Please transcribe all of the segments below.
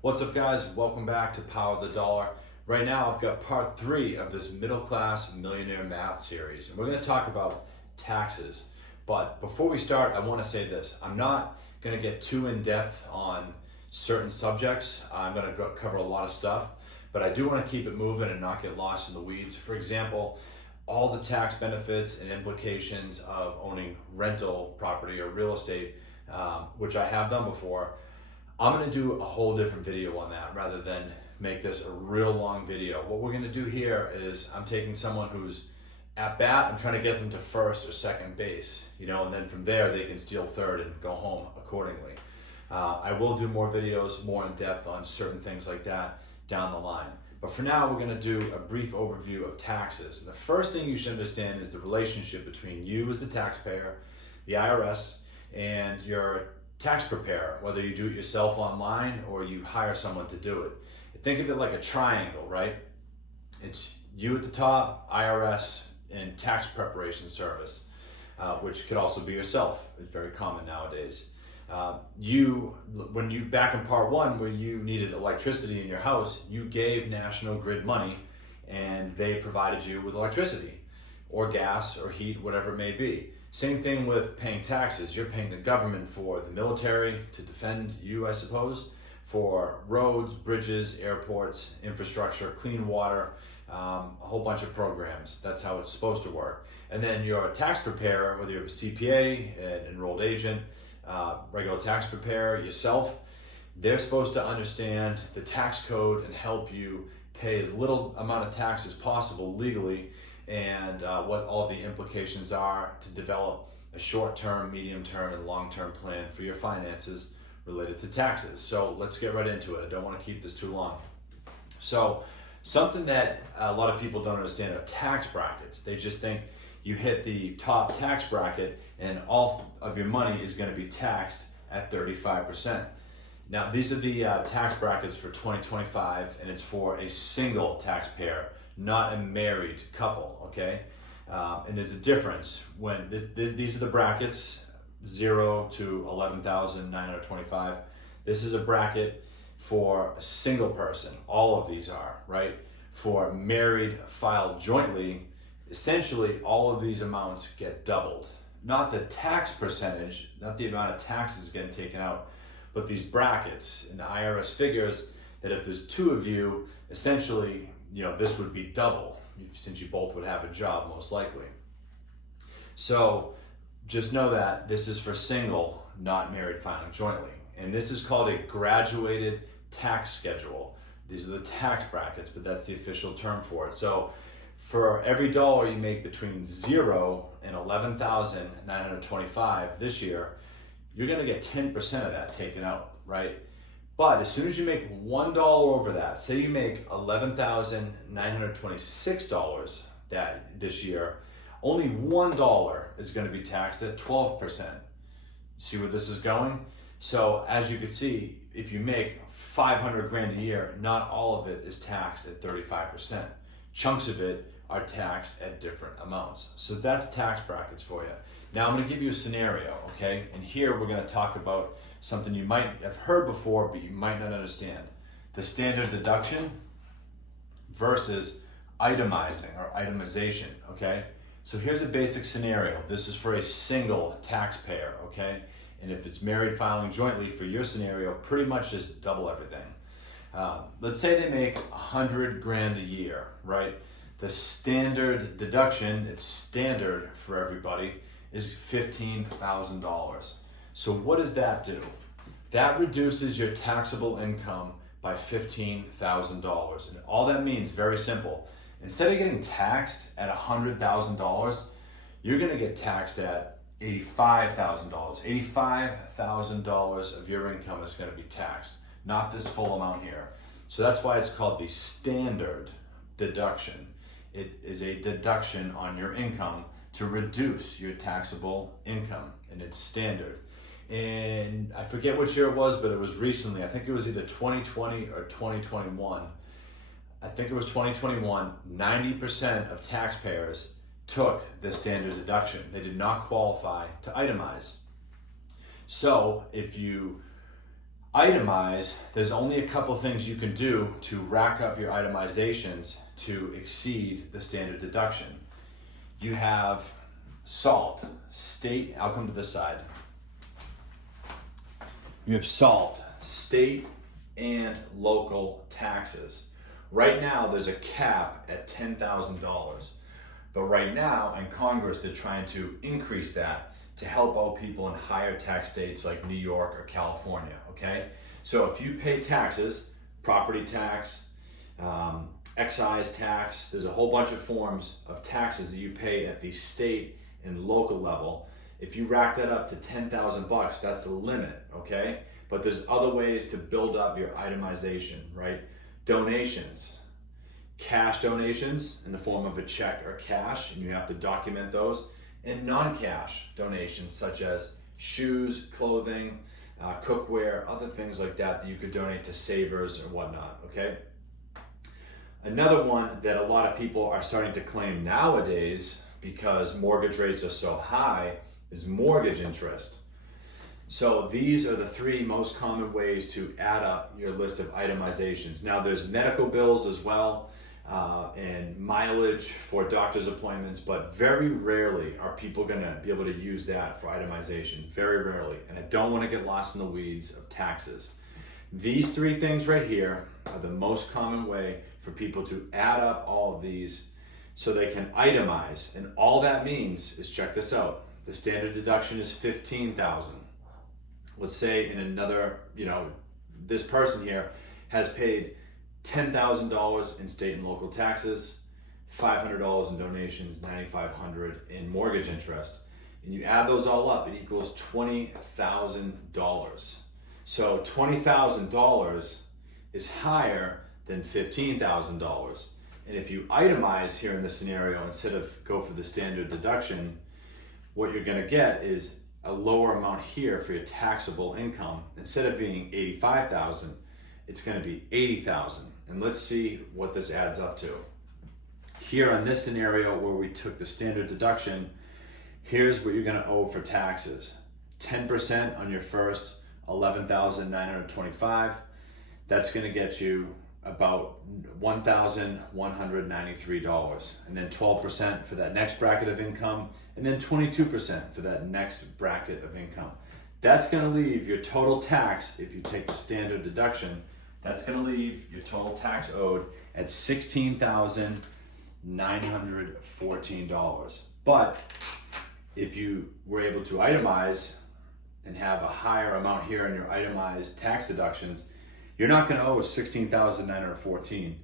What's up, guys? Welcome back to Power of the Dollar. Right now I've got part 3 of this middle class millionaire math series, and we're going to talk about taxes. But before we start, I want to say this. I'm not going to get too in depth on certain subjects. I'm going to cover a lot of stuff, but I do want to keep it moving and not get lost in the weeds. For example, all the tax benefits and implications of owning rental property or real estate, which I have done before. I'm going to do a whole different video on that rather than make this a real long video. What we're going to do here is I'm taking someone who's at bat, I'm trying to get them to first or second base, and then from there they can steal third and go home accordingly. I will do more videos, more in depth on certain things like that down the line. But for now, we're going to do a brief overview of taxes. The first thing you should understand is the relationship between you as the taxpayer, the IRS, and your tax preparer, whether you do it yourself online or you hire someone to do it. Think of it like a triangle, right? It's you at the top, IRS, and tax preparation service, which could also be yourself. It's very common nowadays. When you back in part 1 where you needed electricity in your house, you gave National Grid money and they provided you with electricity or gas or heat, whatever it may be. Same thing with paying taxes. You're paying the government for the military to defend you, I suppose, for roads, bridges, airports, infrastructure, clean water, a whole bunch of programs. That's how it's supposed to work. And then your tax preparer, whether you're a CPA, an enrolled agent, regular tax preparer, yourself, they're supposed to understand the tax code and help you pay as little amount of tax as possible legally, and what all the implications are to develop a short-term, medium-term, and long-term plan for your finances related to taxes. So let's get right into it. I don't want to keep this too long. So something that a lot of people don't understand are tax brackets. They just think you hit the top tax bracket and all of your money is going to be taxed at 35%. Now, these are the tax brackets for 2025, and it's for a single taxpayer, not a married couple, okay? And there's a difference when these are the brackets, 0 to 11,925. This is a bracket for a single person. All of these are, right? For married filed jointly, essentially all of these amounts get doubled. Not the tax percentage, not the amount of taxes getting taken out, but these brackets. And the IRS figures that if there's 2 of you, essentially, this would be double, since you both would have a job, most likely. So just know that this is for single, not married filing jointly. And this is called a graduated tax schedule. These are the tax brackets, but that's the official term for it. So for every dollar you make between 0 and 11,925 this year, you're going to get 10% of that taken out, right? But as soon as you make $1 over that, say you make $11,926 this year, only $1 is going to be taxed at 12%. See where this is going? So as you can see, if you make 500 grand a year, not all of it is taxed at 35%. Chunks of it are taxed at different amounts. So that's tax brackets for you. Now I'm going to give you a scenario, okay? And here we're going to talk about something you might have heard before, but you might not understand. The standard deduction versus itemizing or itemization, okay? So here's a basic scenario. This is for a single taxpayer, okay? And if it's married filing jointly, for your scenario, pretty much just double everything. Let's say they make 100 grand a year, right? The standard deduction, it's standard for everybody, is $15,000. So what does that do? That reduces your taxable income by $15,000. And all that means, very simple. Instead of getting taxed at $100,000, you're going to get taxed at $85,000. $85,000 of your income is going to be taxed, not this full amount here. So that's why it's called the standard deduction. It is a deduction on your income to reduce your taxable income, and it's standard. And I forget which year it was, but it was recently. I think it was either 2020 or 2021. I think it was 2021. 90% of taxpayers took the standard deduction. They did not qualify to itemize. So if you itemize, there's only a couple things you can do to rack up your itemizations to exceed the standard deduction. You have SALT, state, I'll come to this side. You have SALT, state and local taxes. Right now, there's a cap at $10,000. But right now, in Congress, they're trying to increase that to help out people in higher tax states like New York or California, okay? So if you pay taxes, property tax, excise tax, there's a whole bunch of forms of taxes that you pay at the state and local level. If you rack that up to $10,000, that's the limit, okay? But there's other ways to build up your itemization, right? Donations, cash donations in the form of a check or cash, and you have to document those, and non-cash donations such as shoes, clothing, cookware, other things like that that you could donate to savers or whatnot, okay? Another one that a lot of people are starting to claim nowadays because mortgage rates are so high is mortgage interest. So these are the three most common ways to add up your list of itemizations. Now there's medical bills as well, and mileage for doctor's appointments, but very rarely are people gonna be able to use that for itemization, very rarely. And I don't wanna get lost in the weeds of taxes. These three things right here are the most common way for people to add up all of these so they can itemize. And all that means is, check this out, the standard deduction is $15,000. Let's say in another, this person here has paid $10,000 in state and local taxes, $500 in donations, $9,500 in mortgage interest, and you add those all up, it equals $20,000. So $20,000 is higher than $15,000. And if you itemize here in this scenario, instead of go for the standard deduction, what you're gonna get is a lower amount here for your taxable income. Instead of being $85,000, it's gonna be $80,000. And let's see what this adds up to. Here in this scenario where we took the standard deduction, here's what you're gonna owe for taxes. 10% on your first $11,925. That's gonna get you about $1,193. And then 12% for that next bracket of income, and then 22% for that next bracket of income. That's gonna leave your total tax, if you take the standard deduction, that's gonna leave your total tax owed at $16,914. But if you were able to itemize and have a higher amount here in your itemized tax deductions, you're not gonna owe $16,914.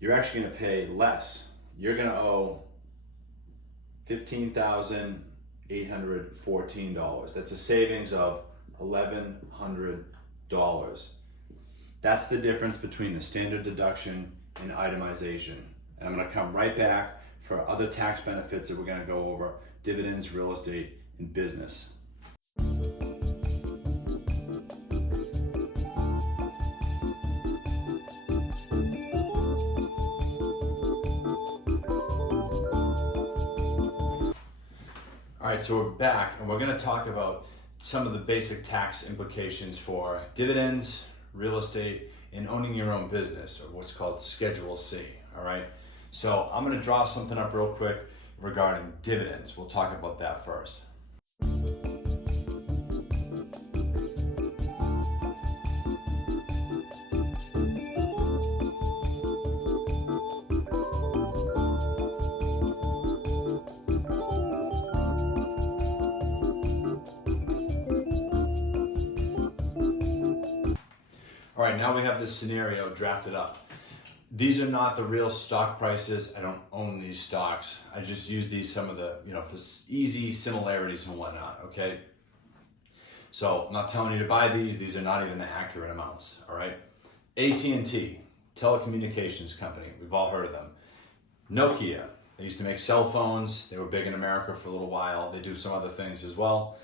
You're actually gonna pay less. You're gonna owe $15,814. That's a savings of $1,100. That's the difference between the standard deduction and itemization. And I'm gonna come right back for other tax benefits that we're gonna go over: dividends, real estate, and business. All right, so we're back and we're gonna talk about some of the basic tax implications for dividends, real estate, and owning your own business, or what's called Schedule C, all right? So I'm gonna draw something up real quick regarding dividends. We'll talk about that first. All right, now we have this scenario drafted up. These are not the real stock prices. I don't own these stocks. I just use these, some of the, for easy similarities and whatnot, okay? So I'm not telling you to buy these. These are not even the accurate amounts, all right? AT&T, telecommunications company. We've all heard of them. Nokia, they used to make cell phones. They were big in America for a little while. They do some other things as well.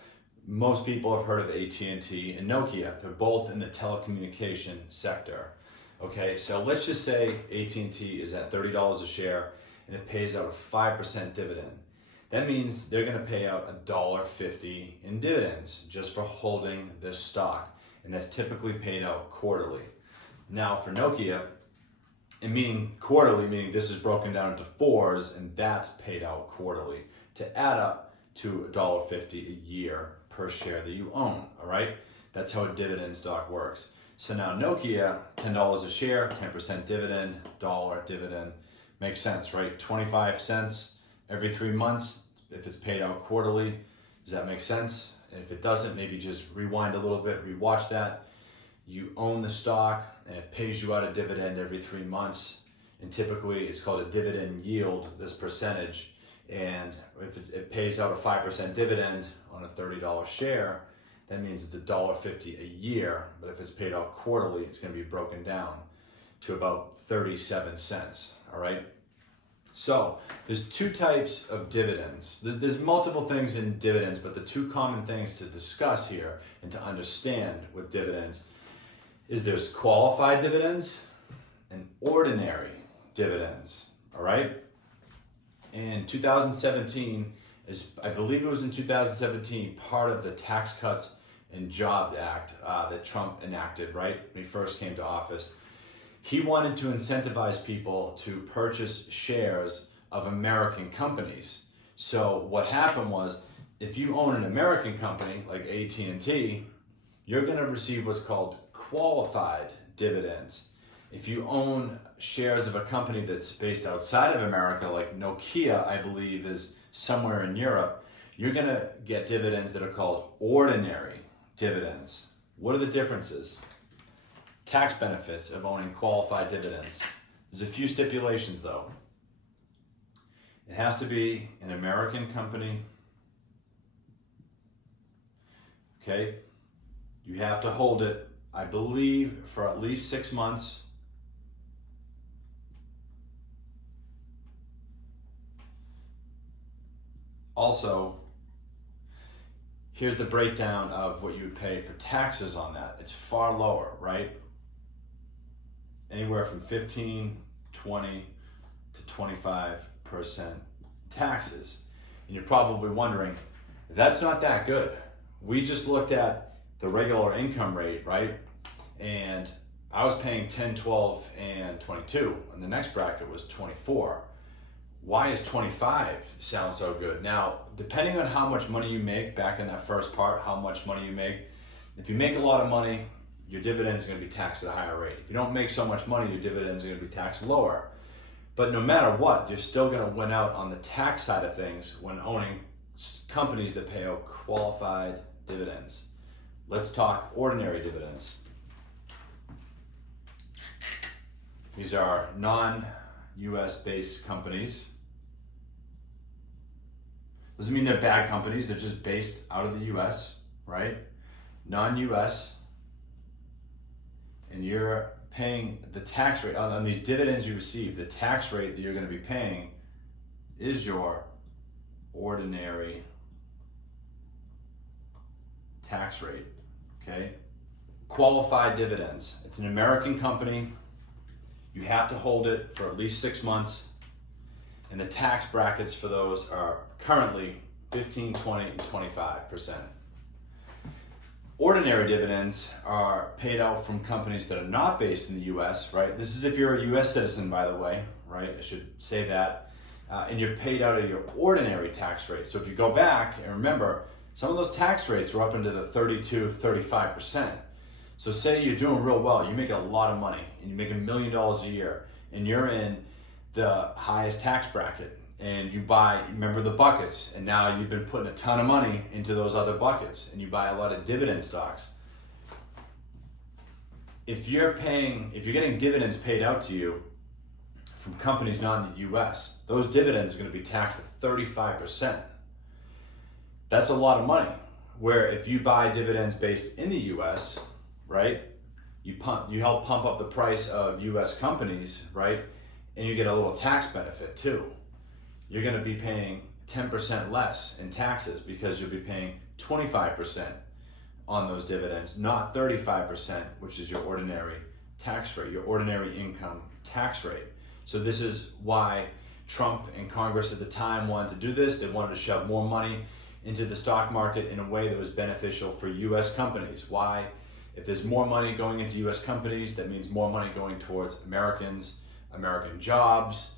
Most people have heard of AT&T and Nokia. They're both in the telecommunication sector. Okay, so let's just say AT&T is at $30 a share and it pays out a 5% dividend. That means they're gonna pay out $1.50 in dividends just for holding this stock. and that's typically paid out quarterly. Now for Nokia, and meaning quarterly, meaning this is broken down into fours, and that's paid out quarterly to add up to $1.50 a year per share that you own, all right? That's how a dividend stock works. So now Nokia, $10 a share, 10% dividend, dollar dividend, makes sense, right? 25 cents every 3 months if it's paid out quarterly. Does that make sense? And if it doesn't, maybe just rewind a little bit, rewatch that. You own the stock and it pays you out a dividend every 3 months. And typically it's called a dividend yield, this percentage. And if it pays out a 5% dividend on a $30 share, that means it's $1.50 a year. But if it's paid out quarterly, it's going to be broken down to about 37 cents. All right. So there's two types of dividends. There's multiple things in dividends, but the two common things to discuss here and to understand with dividends is there's qualified dividends and ordinary dividends. All right. In 2017, I believe it was in 2017, part of the Tax Cuts and Jobs Act that Trump enacted, right, when he first came to office, he wanted to incentivize people to purchase shares of American companies. So what happened was, if you own an American company like AT&T, you're going to receive what's called qualified dividends. If you own shares of a company that's based outside of America, like Nokia, I believe, is somewhere in Europe, you're going to get dividends that are called ordinary dividends. What are the differences? Tax benefits of owning qualified dividends. There's a few stipulations though. It has to be an American company. Okay. You have to hold it, I believe, for at least 6 months. Also, here's the breakdown of what you would pay for taxes on that. It's far lower, right? Anywhere from 15, 20 to 25% taxes. And you're probably wondering, that's not that good. We just looked at the regular income rate, right? And I was paying 10, 12, and 22, and the next bracket was 24. Why is 25 sound so good? Now, depending on how much money you make, back in that first part, how much money you make, if you make a lot of money, your dividends are going to be taxed at a higher rate. If you don't make so much money, your dividends are going to be taxed lower. But no matter what, you're still going to win out on the tax side of things when owning companies that pay out qualified dividends. Let's talk ordinary dividends. These are non-US based companies. Doesn't mean they're bad companies, they're just based out of the US, right? Non-US. And you're paying the tax rate on these dividends you receive. The tax rate that you're going to be paying is your ordinary tax rate. Okay? Qualified dividends. It's an American company. You have to hold it for at least 6 months. And the tax brackets for those are currently 15, 20, and 25%. Ordinary dividends are paid out from companies that are not based in the US, right? This is if you're a US citizen, by the way, right? I should say that. And you're paid out at your ordinary tax rate. So if you go back and remember, some of those tax rates were up into the 32, 35%. So say you're doing real well, you make a lot of money, and you make $1 million a year, and you're in the highest tax bracket, and you buy, remember the buckets, and now you've been putting a ton of money into those other buckets, and you buy a lot of dividend stocks. If you're getting dividends paid out to you from companies not in the US, those dividends are going to be taxed at 35%. That's a lot of money. Where if you buy dividends based in the US, right, you help pump up the price of US companies, right, and you get a little tax benefit too. You're going to be paying 10% less in taxes because you'll be paying 25% on those dividends, not 35%, which is your ordinary tax rate, your ordinary income tax rate. So this is why Trump and Congress at the time wanted to do this. They wanted to shove more money into the stock market in a way that was beneficial for US companies. Why? If there's more money going into US companies, that means more money going towards Americans, American jobs,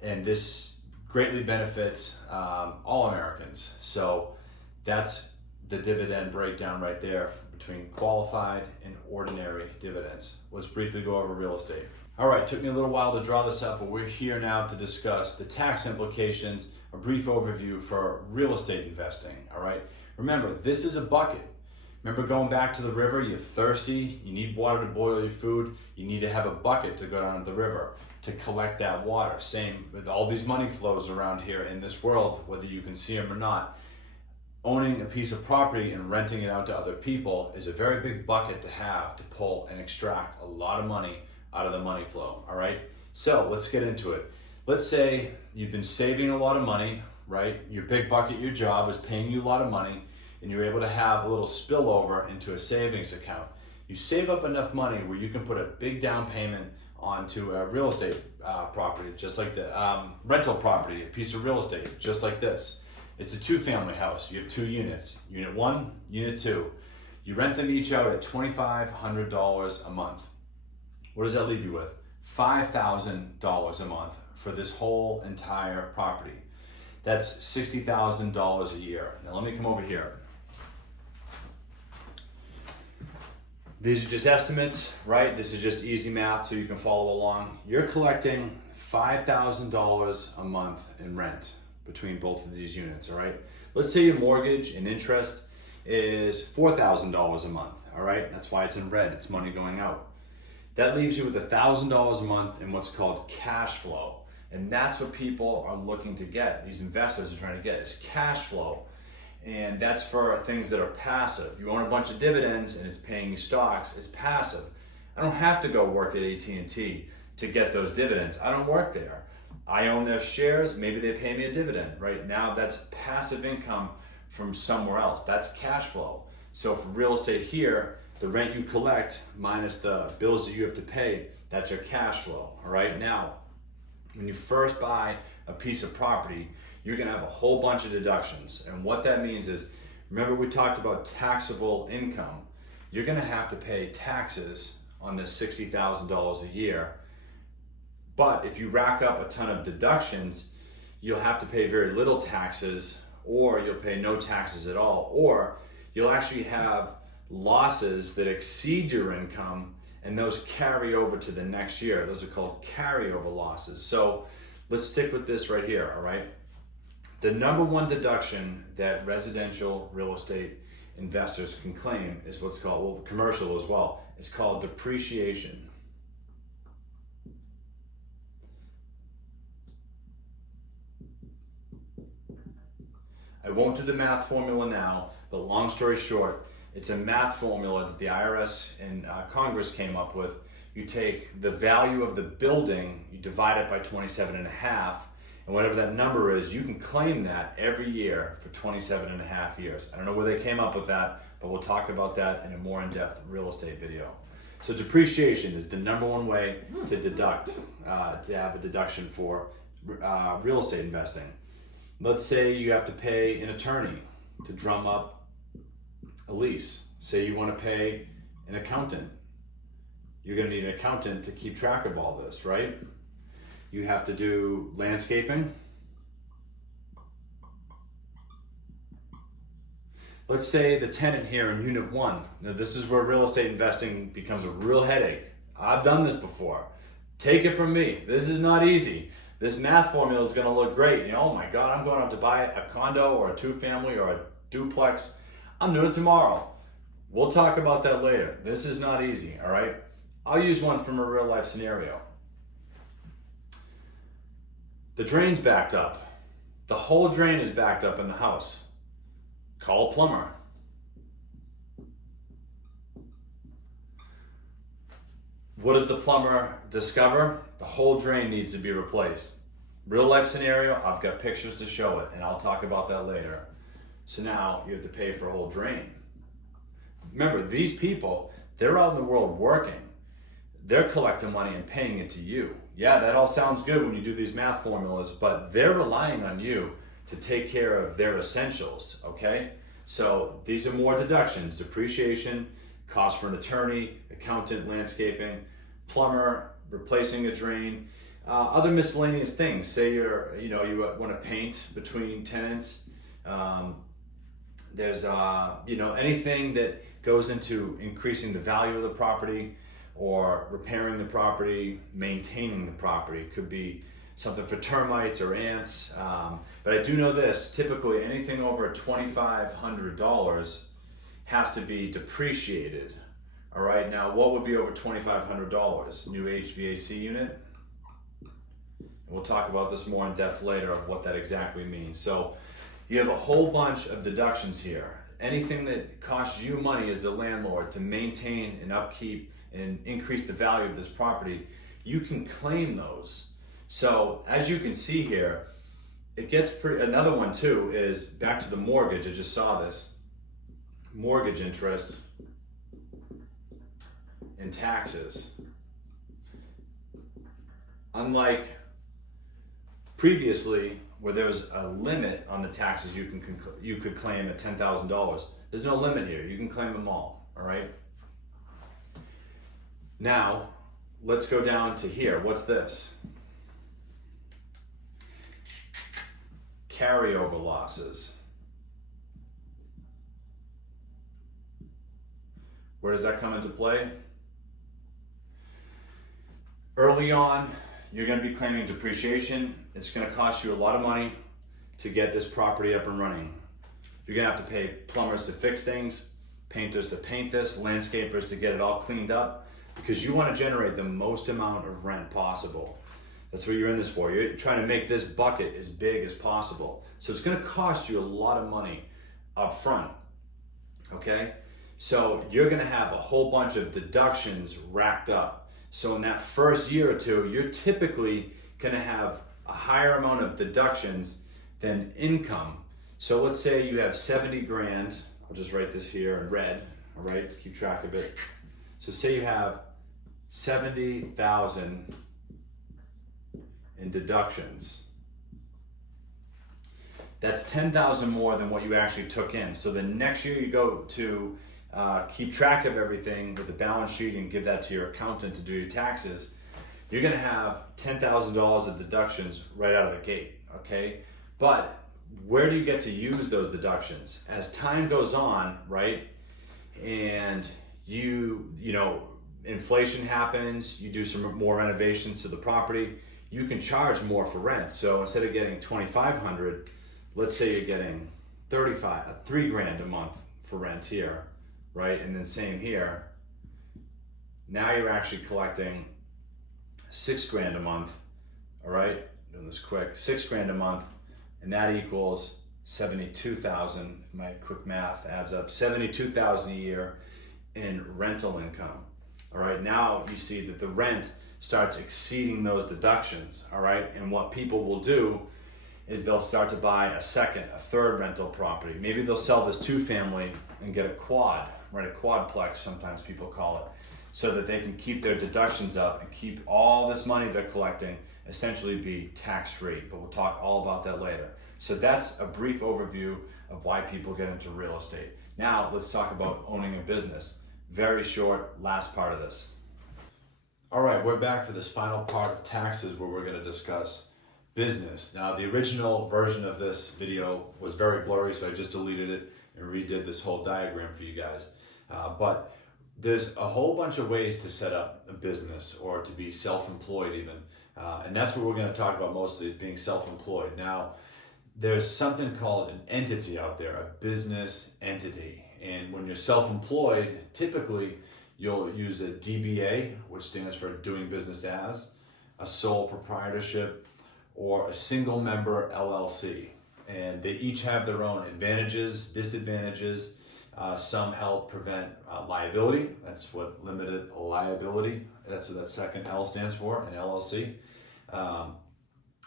and this greatly benefits all Americans. So that's the dividend breakdown right there between qualified and ordinary dividends. Let's briefly go over real estate. All right, took me a little while to draw this up, but we're here now to discuss the tax implications, a brief overview for real estate investing, all right? Remember, this is a bucket. Remember going back to the river, you're thirsty, you need water to boil your food, you need to have a bucket to go down to the river to collect that water. Same with all these money flows around here in this world, whether you can see them or not. Owning a piece of property and renting it out to other people is a very big bucket to have to pull and extract a lot of money out of the money flow, all right? So let's get into it. Let's say you've been saving a lot of money, right? Your big bucket, your job is paying you a lot of money, and you're able to have a little spillover into a savings account. You save up enough money where you can put a big down payment onto a real estate property, just like the rental property, a piece of real estate, just like this. It's a 2-family house. You have 2 units, unit 1, unit 2. You rent them each out at $2,500 a month. What does that leave you with? $5,000 a month for this whole entire property. That's $60,000 a year. Now let me come over here. These are just estimates, right? This is just easy math so you can follow along. You're collecting $5,000 a month in rent between both of these units, all right? Let's say your mortgage and interest is $4,000 a month, all right? That's why it's in red, it's money going out. That leaves you with $1,000 a month in what's called cash flow. And that's what people are looking to get. These investors are trying to get is cash flow. And that's for things that are passive. You own a bunch of dividends and it's paying you stocks, it's passive. I don't have to go work at AT&T to get those dividends. I don't work there. I own their shares, maybe they pay me a dividend. Right now that's passive income from somewhere else. That's cash flow. So for real estate here, the rent you collect minus the bills that you have to pay, that's your cash flow, all right? Now, when you first buy a piece of property, you're gonna have a whole bunch of deductions. And what that means is, remember we talked about taxable income. You're gonna have to pay taxes on this $60,000 a year. But if you rack up a ton of deductions, you'll have to pay very little taxes, or you'll pay no taxes at all, or you'll actually have losses that exceed your income, and those carry over to the next year. Those are called carryover losses. So let's stick with this right here, all right? The number one deduction that residential real estate investors can claim is what's called, well, commercial as well, it's called depreciation. I won't do the math formula now, but long story short, it's a math formula that the IRS and Congress came up with. You take the value of the building, you divide it by 27 and a half, and whatever that number is, you can claim that every year for 27 and a half years. I don't know where they came up with that, but we'll talk about that in a more in-depth real estate video. So depreciation is the number one way to deduct, to have a deduction for real estate investing. Let's say you have to pay an attorney to drum up a lease. Say you want to pay an accountant. You're going to need an accountant to keep track of all this, right? You have to do landscaping. Let's say the tenant here in Unit 1. Now this is where real estate investing becomes a real headache. I've done this before. Take it from me. This is not easy. This math formula is going to look great. You know, oh my God, I'm going out to buy a condo or a 2-family or a duplex. I'm doing it tomorrow. We'll talk about that later. This is not easy, all right? I'll use one from a real life scenario. The drain's backed up. The whole drain is backed up in the house. Call a plumber. What does the plumber discover? The whole drain needs to be replaced. Real life scenario, I've got pictures to show it, and I'll talk about that later. So now you have to pay for a whole drain. Remember, these people, they're out in the world working. They're collecting money and paying it to you. Yeah, that all sounds good when you do these math formulas, but they're relying on you to take care of their essentials, okay? So these are more deductions, depreciation, cost for an attorney, accountant, landscaping, plumber, replacing a drain, other miscellaneous things. Say you want to paint between tenants. There's anything that goes into increasing the value of the property or repairing the property, maintaining the property. Could be something for termites or ants. But I do know this, typically anything over $2,500 has to be depreciated. All right, now what would be over $2,500? New HVAC unit? We'll talk about this more in depth later of what that exactly means. So you have a whole bunch of deductions here. Anything that costs you money as the landlord to maintain and upkeep and increase the value of this property, you can claim those. So as you can see here, it gets pretty, another one too is back to the mortgage. I just saw this. Mortgage interest and taxes. Unlike previously, where there was a limit on the taxes you could claim at $10,000, there's no limit here. You can claim them all right? Now, let's go down to here. What's this? Carryover losses. Where does that come into play? Early on, you're going to be claiming depreciation. It's going to cost you a lot of money to get this property up and running. You're going to have to pay plumbers to fix things, painters to paint this, landscapers to get it all cleaned up, because you want to generate the most amount of rent possible. That's what you're in this for. You're trying to make this bucket as big as possible. So it's going to cost you a lot of money up front, okay? So you're going to have a whole bunch of deductions racked up. So in that first year or two, you're typically going to have a higher amount of deductions than income. So let's say you have 70 grand. I'll just write this here in red, all right, to keep track of it. So say you have 70,000 in deductions. That's 10,000 more than what you actually took in. So the next year you go to keep track of everything with the balance sheet and give that to your accountant to do your taxes, you're gonna have $10,000 of deductions right out of the gate, okay? But where do you get to use those deductions? As time goes on, right, and you know, inflation happens, you do some more renovations to the property, you can charge more for rent. So instead of getting $2,500, let's say you're getting $3 grand a month for rent here, right? And then same here. Now you're actually collecting $6 grand a month, all right? Doing this quick, $6 grand a month, and that equals 72,000. My quick math adds up, 72,000 a year in rental income. All right, now you see that the rent starts exceeding those deductions, all right? And what people will do is they'll start to buy a second, a third rental property. Maybe they'll sell this 2-family and get a quad, right? A quadplex, sometimes people call it, so that they can keep their deductions up and keep all this money they're collecting essentially be tax-free. But we'll talk all about that later. So that's a brief overview of why people get into real estate. Now let's talk about owning a business. Very short, last part of this. All right, we're back for this final part of taxes where we're going to discuss business. Now, the original version of this video was very blurry, so I just deleted it and redid this whole diagram for you guys. But there's a whole bunch of ways to set up a business or to be self-employed even. And that's what we're going to talk about mostly, is being self-employed. Now, there's something called an entity out there, a business entity. And when you're self-employed, typically you'll use a DBA, which stands for doing business as, a sole proprietorship, or a single member LLC. And they each have their own advantages, disadvantages. Some help prevent liability. That's what limited liability, that's what that second L stands for, an LLC.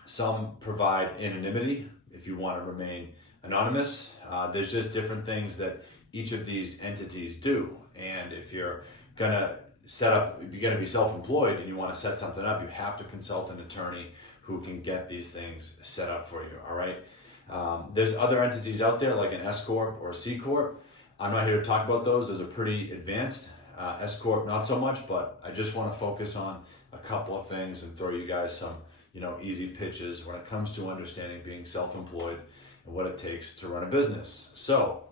Some provide anonymity if you want to remain anonymous. There's just different things that each of these entities do. And if you're gonna if you're gonna be self-employed and you want to set something up, you have to consult an attorney who can get these things set up for you, all right? There's other entities out there like an S Corp or a C Corp. I'm not here to talk about those. Those are pretty advanced. S Corp, not so much, but I just want to focus on a couple of things and throw you guys some, easy pitches when it comes to understanding being self-employed and what it takes to run a business. So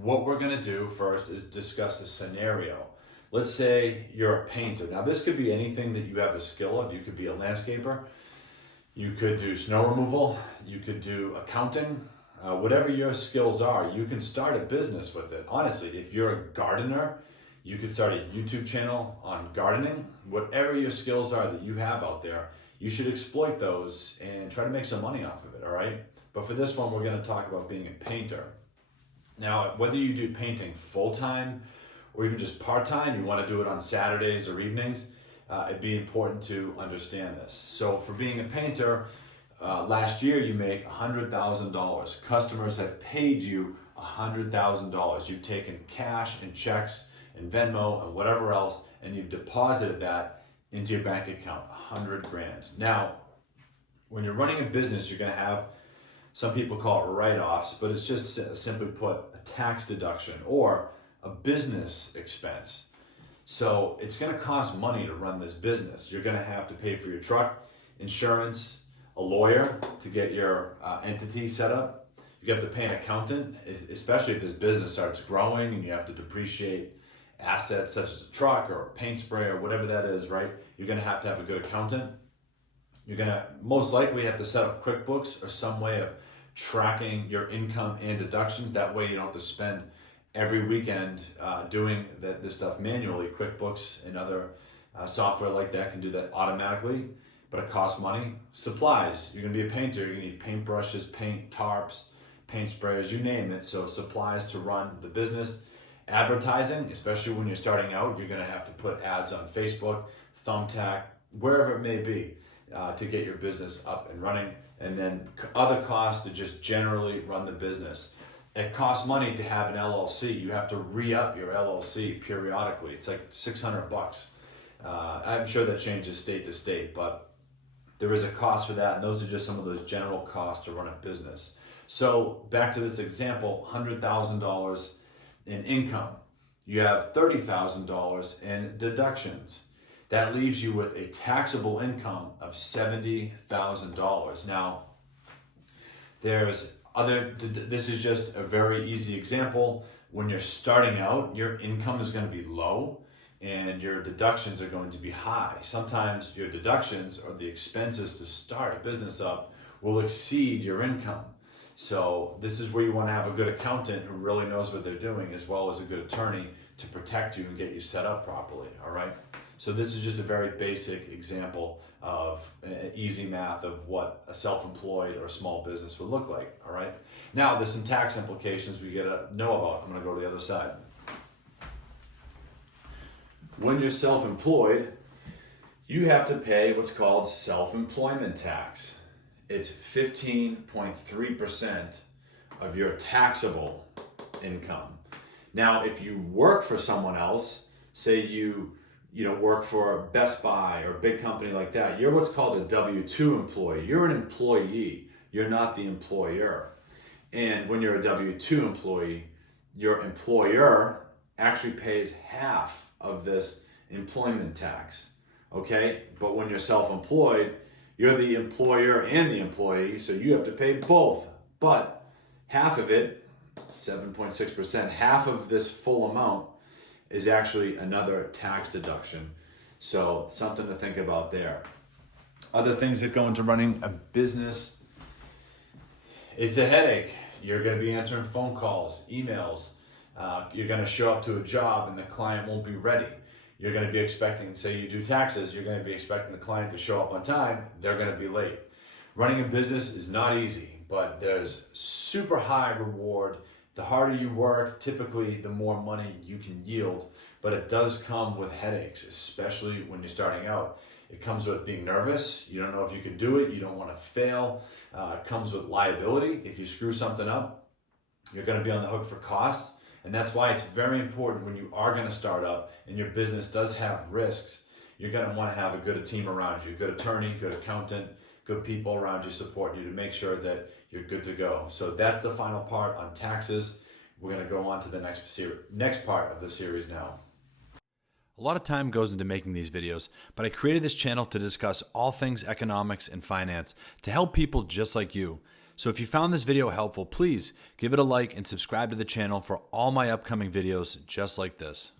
what we're going to do first is discuss a scenario. Let's say you're a painter. Now this could be anything that you have a skill of. You could be a landscaper. You could do snow removal. You could do accounting. Whatever your skills are, you can start a business with it. Honestly, if you're a gardener, you could start a YouTube channel on gardening. Whatever your skills are that you have out there, you should exploit those and try to make some money off of it, all right? But for this one, we're going to talk about being a painter. Now, whether you do painting full-time or even just part-time, you want to do it on Saturdays or evenings, it'd be important to understand this. So for being a painter, last year you make $100,000. Customers have paid you $100,000. You've taken cash and checks and Venmo and whatever else, and you've deposited that into your bank account, $100,000. Now, when you're running a business, you're going to have, some people call it write-offs, but it's just simply put a tax deduction or a business expense. So it's going to cost money to run this business. You're going to have to pay for your truck, insurance, a lawyer to get your entity set up. You have to pay an accountant, especially if this business starts growing and you have to depreciate assets such as a truck or a paint spray or whatever that is, right? You're going to have a good accountant. You're going to most likely have to set up QuickBooks or some way of tracking your income and deductions. That way you don't have to spend every weekend doing this stuff manually. QuickBooks and other software like that can do that automatically, but it costs money. Supplies, you're going to be a painter, you need paintbrushes, paint, tarps, paint sprayers, you name it. So supplies to run the business. Advertising, especially when you're starting out, you're going to have to put ads on Facebook, Thumbtack, wherever it may be, to get your business up and running. And then other costs to just generally run the business. It costs money to have an LLC. You have to re-up your LLC periodically. It's like $600. I'm sure that changes state to state, but there is a cost for that. And those are just some of those general costs to run a business. So back to this example, $100,000 in income. You have $30,000 in deductions. That leaves you with a taxable income of $70,000. Now, this is just a very easy example. When you're starting out, your income is going to be low and your deductions are going to be high. Sometimes your deductions or the expenses to start a business up will exceed your income. So this is where you want to have a good accountant who really knows what they're doing, as well as a good attorney to protect you and get you set up properly, all right? So this is just a very basic example of easy math of what a self-employed or a small business would look like, all right? Now, there's some tax implications we gotta know about. I'm gonna go to the other side. When you're self-employed, you have to pay what's called self-employment tax. It's 15.3% of your taxable income. Now, if you work for someone else, say you work for Best Buy or a big company like that, you're what's called a W-2 employee. You're an employee. You're not the employer. And when you're a W-2 employee, your employer actually pays half of this employment tax, okay? But when you're self-employed, you're the employer and the employee, so you have to pay both. But half of it, 7.6%, half of this full amount is actually another tax deduction. So something to think about there. Other things that go into running a business, it's a headache. You're going to be answering phone calls, emails. You're going to show up to a job and the client won't be ready. You're going to be expecting, say you do taxes, you're going to be expecting the client to show up on time. They're going to be late. Running a business is not easy, but there's super high reward. The harder you work, typically the more money you can yield, but it does come with headaches, especially when you're starting out. It comes with being nervous. You don't know if you can do it. You don't want to fail. It comes with liability. If you screw something up, you're going to be on the hook for costs. And that's why it's very important when you are going to start up and your business does have risks, you're going to want to have a good team around you, a good attorney, good accountant, good people around you supporting you to make sure that you're good to go. So that's the final part on taxes. We're going to go on to the next part of the series now. A lot of time goes into making these videos, but I created this channel to discuss all things economics and finance to help people just like you. So if you found this video helpful, please give it a like and subscribe to the channel for all my upcoming videos just like this.